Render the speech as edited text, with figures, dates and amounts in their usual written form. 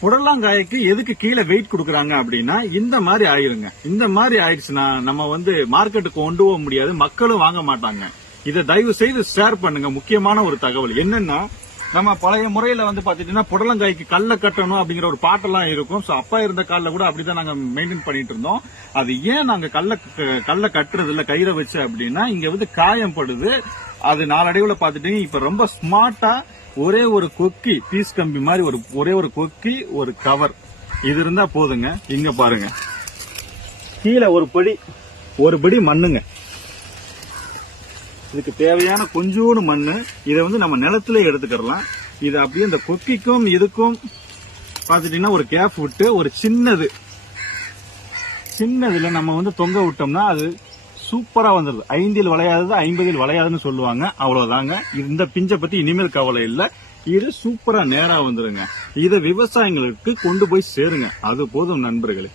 புடலங்காய்க்கு எதுக்கு கீழே வெயிட் கொடுக்கறாங்க அப்படின்னா இந்த மாதிரி ஆயிருங்க. இந்த மாதிரி ஆயிடுச்சுன்னா நம்ம மார்க்கெட்டுக்கு கொண்டு போக முடியாது, மக்களும் வாங்க மாட்டாங்க. இதை தயவு செய்து ஷேர் பண்ணுங்க. முக்கியமான ஒரு தகவல் என்னன்னா, நம்ம பழைய முறையில பாத்தீங்கன்னா புடலங்காய்க்கு கல்ல கட்டணும் அப்படிங்கிற ஒரு பாட்டெல்லாம் இருக்கும். சோ அப்பா இருந்த காலில் கூட அப்படிதான் நாங்க மெயின்டைன் பண்ணிட்டு இருந்தோம். அது ஏன் நாங்க கல்ல கட்டுறது இல்ல கயிறை வச்சு அப்படின்னா, இங்க காயம் படுது. அது நாளடைவுல பாத்துட்டீங்க இப்ப ரொம்ப ஸ்மார்ட்டா ஒரே ஒரு கொக்கி பீஸ் கம்பி மாதிரி ஒரே ஒரு கொக்கி ஒரு கவர் இது இருந்தா போதுங்க. இங்க பாருங்க, கீழே ஒரு படி மண்ணுங்க. இதுக்கு தேவையான கொஞ்சோண்டு மண்ணு. இதை நம்ம நிலத்திலே எடுத்துக்கலாம். இது அப்படியே இந்த கொக்கிக்கும் இதுக்கும் பாத்துட்டீங்கன்னா ஒரு கேப் விட்டு ஒரு சின்னதுல நம்ம தொங்க விட்டோம்னா அது சூப்பரா வந்துருது. 5 வளையாதது 50 வளையாதுன்னு சொல்லுவாங்க. அவ்வளவுதாங்க. இந்த பிஞ்சை பத்தி இனிமேல் கவலை இல்ல. இது சூப்பரா நேரா வந்துருங்க. இதை விவசாயிகளுக்கு கொண்டு போய் சேருங்க. அது போதும் நண்பர்களே.